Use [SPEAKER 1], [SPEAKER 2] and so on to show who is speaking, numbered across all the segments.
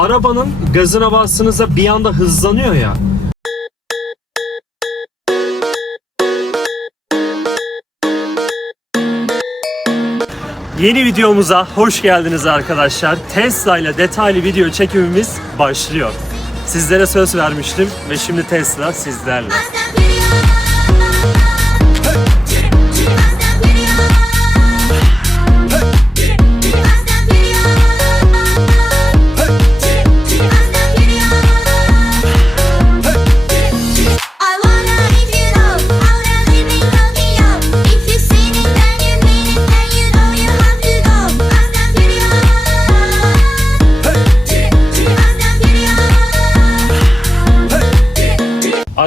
[SPEAKER 1] Arabanın gazına bastığınızda bir anda hızlanıyor ya. Yeni videomuza hoş geldiniz arkadaşlar. Tesla ile detaylı video çekimimiz başlıyor. Sizlere söz vermiştim ve şimdi Tesla sizlerle.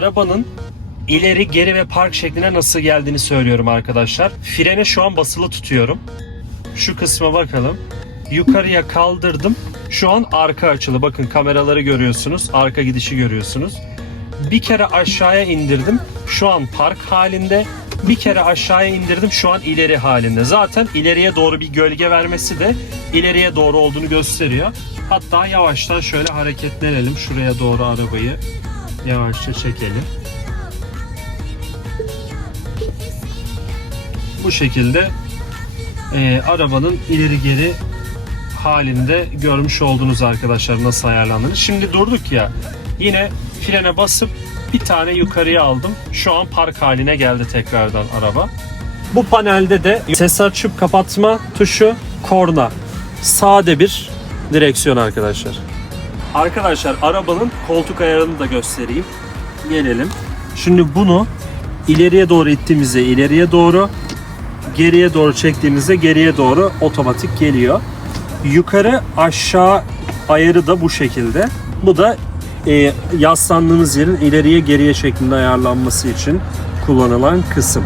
[SPEAKER 1] Arabanın ileri, geri ve park şekline nasıl geldiğini söylüyorum arkadaşlar. Frene şu an basılı tutuyorum. Şu kısma bakalım. Yukarıya kaldırdım. Şu an arka açılı. Bakın kameraları görüyorsunuz. Arka gidişi görüyorsunuz. Bir kere aşağıya indirdim. Şu an park halinde. Bir kere aşağıya indirdim. Şu an ileri halinde. Zaten ileriye doğru bir gölge vermesi de ileriye doğru olduğunu gösteriyor. Hatta yavaştan şöyle hareketlenelim. Şuraya doğru arabayı yavaşça çekelim. Bu şekilde e, arabanın ileri geri halinde görmüş oldunuz arkadaşlar nasıl ayarlandığını. Şimdi durduk ya yine frene basıp bir tane yukarıya aldım. Şu an park haline geldi tekrardan araba. Bu panelde de ses açıp kapatma tuşu korna. Sade bir direksiyon arkadaşlar. Arkadaşlar arabanın koltuk ayarını da göstereyim. Gelelim. Şimdi bunu ileriye doğru ittiğimizde ileriye doğru, geriye doğru çektiğimizde geriye doğru otomatik geliyor. Yukarı aşağı ayarı da bu şekilde. Bu da e, yaslandığınız yerin ileriye geriye şeklinde ayarlanması için kullanılan kısım.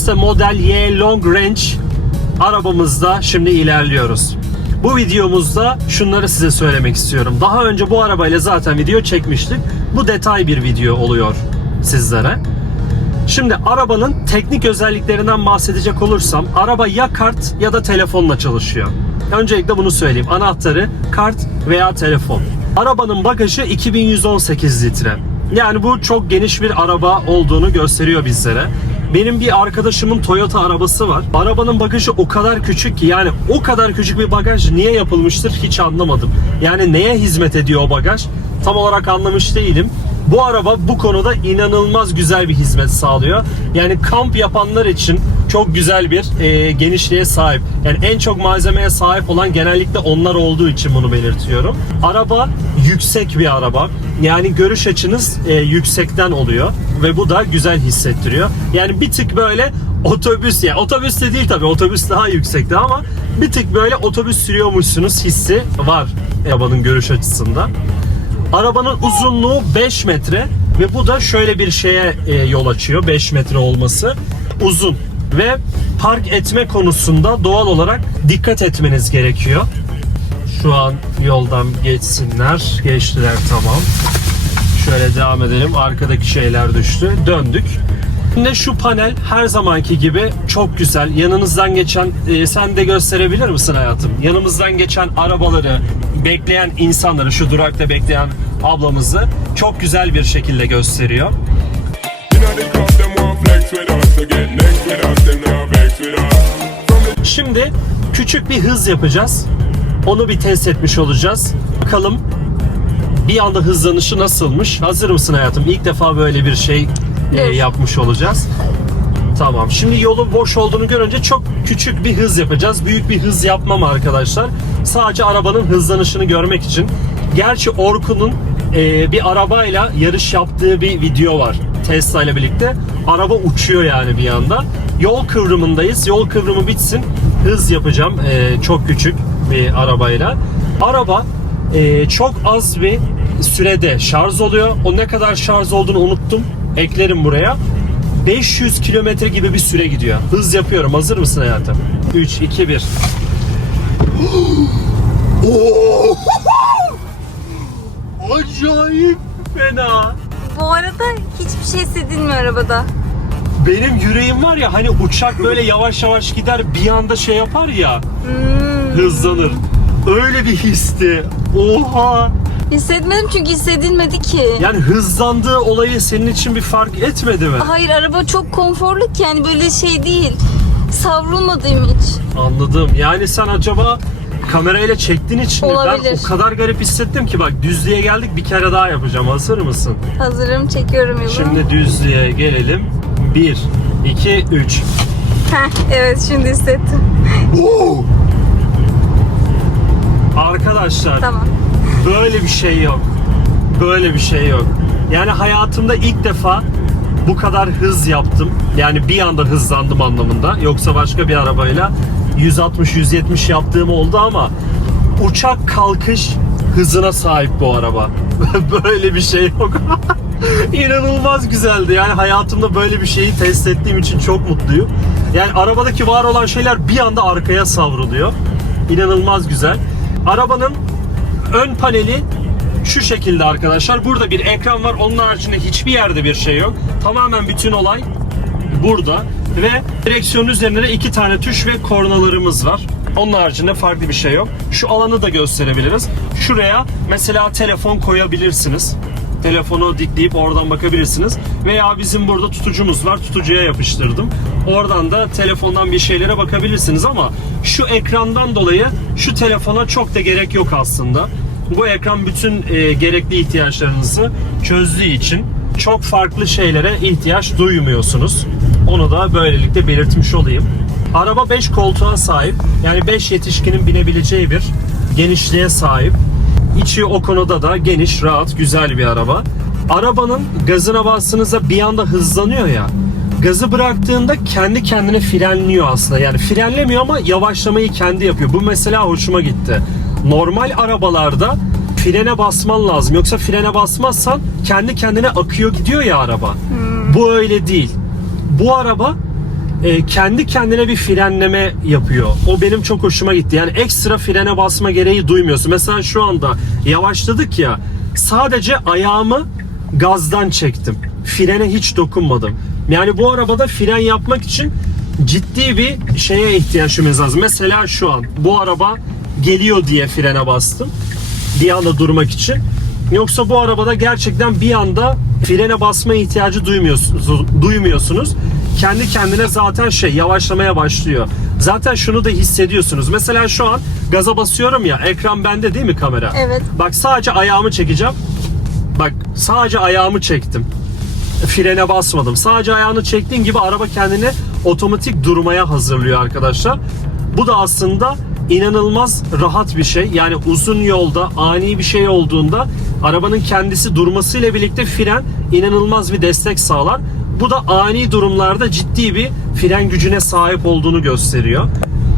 [SPEAKER 1] Tesla Model Y Long Range arabamızda şimdi ilerliyoruz. Bu videomuzda şunları size söylemek istiyorum. Daha önce bu arabayla zaten video çekmiştik. Bu detay bir video oluyor sizlere. Şimdi arabanın teknik özelliklerinden bahsedecek olursam araba ya kart ya da telefonla çalışıyor. Öncelikle bunu söyleyeyim. Anahtarı kart veya telefon. Arabanın bagajı 2118 litre. Yani bu çok geniş bir araba olduğunu gösteriyor bizlere. Benim bir arkadaşımın Toyota arabası var. Arabanın bagajı o kadar küçük ki yani o kadar küçük bir bagaj niye yapılmıştır hiç anlamadım. Yani neye hizmet ediyor o bagaj? Tam olarak anlamış değilim. Bu araba bu konuda inanılmaz güzel bir hizmet sağlıyor. Yani kamp yapanlar için çok güzel bir e, genişliğe sahip. Yani en çok malzemeye sahip olan genellikle onlar olduğu için bunu belirtiyorum. Araba yüksek bir araba. Yani görüş açınız e, yüksekten oluyor ve bu da güzel hissettiriyor. Yani bir tık böyle otobüs ya otobüs de değil tabii otobüs daha yüksekte ama bir tık böyle otobüs sürüyormuşsunuz hissi var arabanın görüş açısında. Arabanın uzunluğu 5 metre ve bu da şöyle bir şeye e, yol açıyor 5 metre olması. Uzun ve park etme konusunda doğal olarak dikkat etmeniz gerekiyor. Şu an yoldan geçsinler. Geçtiler tamam. Şöyle devam edelim. Arkadaki şeyler düştü. Döndük. Şimdi şu panel her zamanki gibi çok güzel. Yanınızdan geçen, e, sen de gösterebilir misin hayatım? Yanımızdan geçen arabaları, bekleyen insanları, şu durakta bekleyen ablamızı çok güzel bir şekilde gösteriyor. Şimdi küçük bir hız yapacağız. Onu bir test etmiş olacağız. Bakalım bir anda hızlanışı nasılmış? Hazır mısın hayatım? İlk defa böyle bir şey e, yapmış olacağız. Tamam. Şimdi yolun boş olduğunu görünce çok küçük bir hız yapacağız. Büyük bir hız yapmam arkadaşlar. Sadece arabanın hızlanışını görmek için. Gerçi Orkun'un e, bir arabayla yarış yaptığı bir video var. Tesla ile birlikte. Araba uçuyor yani bir anda. Yol kıvrımındayız. Yol kıvrımı bitsin. Hız yapacağım. e, çok küçük bir arabayla. Araba e, çok az bir sürede şarj oluyor. O ne kadar şarj olduğunu unuttum. Eklerim buraya. 500 kilometre gibi bir süre gidiyor. Hız yapıyorum. Hazır mısın hayatım? 3, 2, 1. Acayip fena.
[SPEAKER 2] Bu arada hiçbir şey hissedilmiyor arabada.
[SPEAKER 1] Benim yüreğim var ya hani uçak böyle yavaş yavaş gider bir anda şey yapar ya hızlanır. Öyle bir histi. Oha.
[SPEAKER 2] Hissetmedim çünkü hissedilmedi ki.
[SPEAKER 1] Yani hızlandığı olayı senin için bir fark etmedi mi?
[SPEAKER 2] Hayır araba çok konforlu ki yani böyle şey değil. Savrulmadım hiç.
[SPEAKER 1] Anladım. Yani sen acaba kamerayla çektiğin için mi?
[SPEAKER 2] Olabilir.
[SPEAKER 1] ben o kadar garip hissettim ki bak düzlüğe geldik bir kere daha yapacağım. Hazır mısın?
[SPEAKER 2] Hazırım çekiyorum yolu.
[SPEAKER 1] Şimdi düzlüğe gelelim. 1, 2, 3.
[SPEAKER 2] Heh, evet şimdi hissettim.
[SPEAKER 1] Arkadaşlar
[SPEAKER 2] Tamam.
[SPEAKER 1] böyle bir şey yok. Böyle bir şey yok. Yani hayatımda ilk defa bu kadar hız yaptım. Yani bir anda hızlandım anlamında. Yoksa başka bir arabayla 160-170 yaptığım oldu ama uçak kalkış hızına sahip bu araba. böyle bir şey yok. İnanılmaz güzeldi. Yani hayatımda böyle bir şeyi test ettiğim için çok mutluyum. Yani arabadaki var olan şeyler bir anda arkaya savruluyor. İnanılmaz güzel. Arabanın ön paneli şu şekilde arkadaşlar. Burada bir ekran var. Onun haricinde hiçbir yerde bir şey yok. Tamamen bütün olay burada ve direksiyonun üzerinde de iki tane tuş ve kornalarımız var. Onun haricinde farklı bir şey yok. Şu alanı da gösterebiliriz. Şuraya mesela telefon koyabilirsiniz. Telefonu dikleyip oradan bakabilirsiniz. Veya bizim burada tutucumuz var. Tutucuya yapıştırdım. Oradan da telefondan bir şeylere bakabilirsiniz ama şu ekrandan dolayı şu telefona çok da gerek yok aslında. Bu ekran bütün e, gerekli ihtiyaçlarınızı çözdüğü için çok farklı şeylere ihtiyaç duymuyorsunuz. Onu da böylelikle belirtmiş olayım. Araba 5 koltuğa sahip. Yani 5 yetişkinin binebileceği bir genişliğe sahip. İçi o konuda da geniş, rahat, güzel bir araba. Arabanın gazına bastığınızda bir anda hızlanıyor ya. Gazı bıraktığında kendi kendine frenliyor aslında. Yani frenlemiyor ama yavaşlamayı kendi yapıyor. Bu mesela hoşuma gitti. Normal arabalarda frene basman lazım. Yoksa frene basmazsan kendi kendine akıyor gidiyor ya araba. Bu öyle değil. Bu araba e, kendi kendine bir frenleme yapıyor. O benim çok hoşuma gitti. Yani ekstra frene basma gereği duymuyorsun. Mesela şu anda yavaşladık ya. Sadece ayağımı gazdan çektim. Frene hiç dokunmadım. Yani bu arabada fren yapmak için ciddi bir şeye ihtiyacımız lazım. Mesela şu an bu araba geliyor diye frene bastım. Bir anda durmak için. Yoksa bu arabada gerçekten bir anda frene basma ihtiyacı duymuyorsunuz. duymuyorsunuz. Kendi kendine zaten şey yavaşlamaya başlıyor. Zaten şunu da hissediyorsunuz. Mesela şu an gaza basıyorum ya ekran bende değil mi kamera?
[SPEAKER 2] Evet.
[SPEAKER 1] Bak sadece ayağımı çekeceğim. Bak sadece ayağımı çektim. Frene basmadım. Sadece ayağını çektiğin gibi araba kendini otomatik durmaya hazırlıyor arkadaşlar. Bu da aslında inanılmaz rahat bir şey. Yani uzun yolda ani bir şey olduğunda arabanın kendisi durmasıyla birlikte fren inanılmaz bir destek sağlar. Bu da ani durumlarda ciddi bir fren gücüne sahip olduğunu gösteriyor.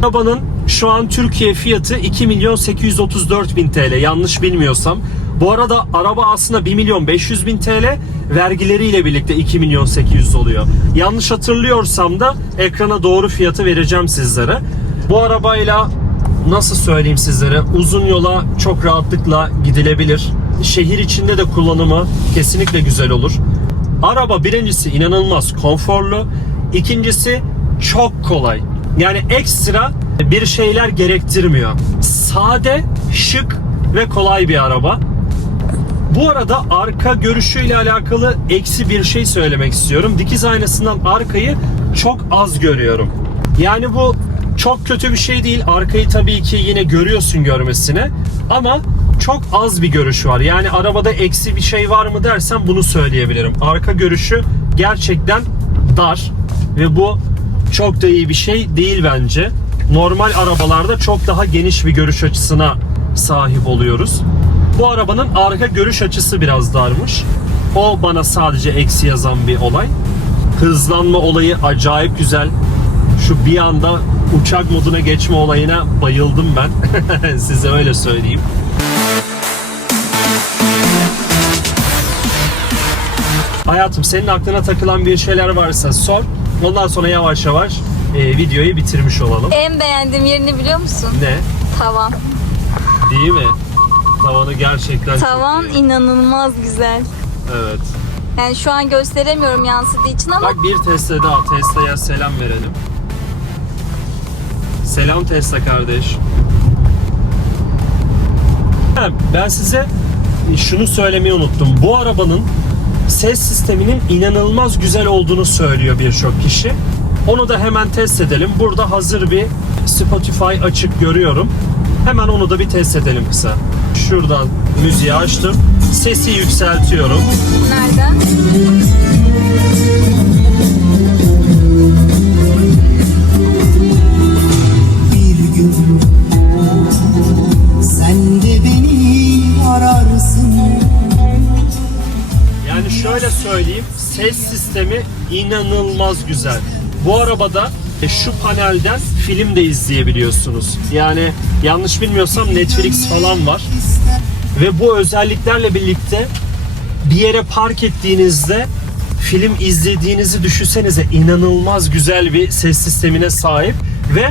[SPEAKER 1] Arabanın şu an Türkiye fiyatı 2 milyon 834 bin TL yanlış bilmiyorsam. Bu arada araba aslında 1 milyon 500 bin TL vergileriyle birlikte 2 milyon 800 oluyor. Yanlış hatırlıyorsam da ekrana doğru fiyatı vereceğim sizlere. Bu arabayla nasıl söyleyeyim sizlere uzun yola çok rahatlıkla gidilebilir. Şehir içinde de kullanımı kesinlikle güzel olur. Araba birincisi inanılmaz konforlu. İkincisi çok kolay. Yani ekstra bir şeyler gerektirmiyor. Sade, şık ve kolay bir araba. Bu arada arka görüşüyle alakalı eksi bir şey söylemek istiyorum. Dikiz aynasından arkayı çok az görüyorum. Yani bu çok kötü bir şey değil. Arkayı tabii ki yine görüyorsun görmesine. Ama çok az bir görüş var. Yani arabada eksi bir şey var mı dersen bunu söyleyebilirim. Arka görüşü gerçekten dar ve bu çok da iyi bir şey değil bence. Normal arabalarda çok daha geniş bir görüş açısına sahip oluyoruz. Bu arabanın arka görüş açısı biraz darmış. O bana sadece eksi yazan bir olay. Hızlanma olayı acayip güzel. Şu bir anda uçak moduna geçme olayına bayıldım ben. Size öyle söyleyeyim. Hayatım senin aklına takılan bir şeyler varsa sor. Ondan sonra yavaş yavaş e, videoyu bitirmiş olalım.
[SPEAKER 2] En beğendiğim yerini biliyor musun?
[SPEAKER 1] Ne?
[SPEAKER 2] Tavan.
[SPEAKER 1] Değil mi? tavanı gerçekten
[SPEAKER 2] Tavan
[SPEAKER 1] çok iyi.
[SPEAKER 2] inanılmaz güzel.
[SPEAKER 1] Evet.
[SPEAKER 2] Yani şu an gösteremiyorum yansıdığı için ama
[SPEAKER 1] Bak bir Tesla daha. Tesla'ya selam verelim. Selam Tesla kardeş. Ben size şunu söylemeyi unuttum. Bu arabanın ses sisteminin inanılmaz güzel olduğunu söylüyor birçok kişi. Onu da hemen test edelim. Burada hazır bir Spotify açık görüyorum. Hemen onu da bir test edelim kısa. Şuradan müziği açtım. Sesi yükseltiyorum.
[SPEAKER 2] nereden?
[SPEAKER 1] Söyleyeyim, ses sistemi inanılmaz güzel. Bu arabada e, şu panelden film de izleyebiliyorsunuz. Yani yanlış bilmiyorsam Netflix falan var. Ve bu özelliklerle birlikte bir yere park ettiğinizde film izlediğinizi düşünsenize inanılmaz güzel bir ses sistemine sahip ve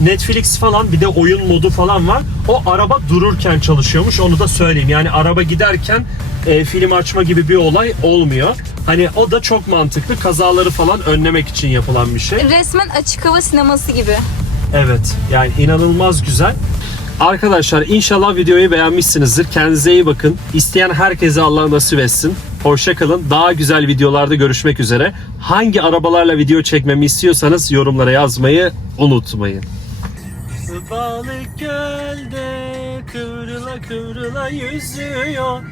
[SPEAKER 1] Netflix falan bir de oyun modu falan var. O araba dururken çalışıyormuş onu da söyleyeyim. Yani araba giderken e, film açma gibi bir olay olmuyor. Hani o da çok mantıklı. Kazaları falan önlemek için yapılan bir şey.
[SPEAKER 2] Resmen açık hava sineması gibi.
[SPEAKER 1] Evet yani inanılmaz güzel. Arkadaşlar inşallah videoyu beğenmişsinizdir. Kendinize iyi bakın. İsteyen herkese Allah nasip etsin. Hoşça kalın. Daha güzel videolarda görüşmek üzere. Hangi arabalarla video çekmemi istiyorsanız yorumlara yazmayı unutmayın. Balık gölde kıvrıla kıvrıla yüzüyor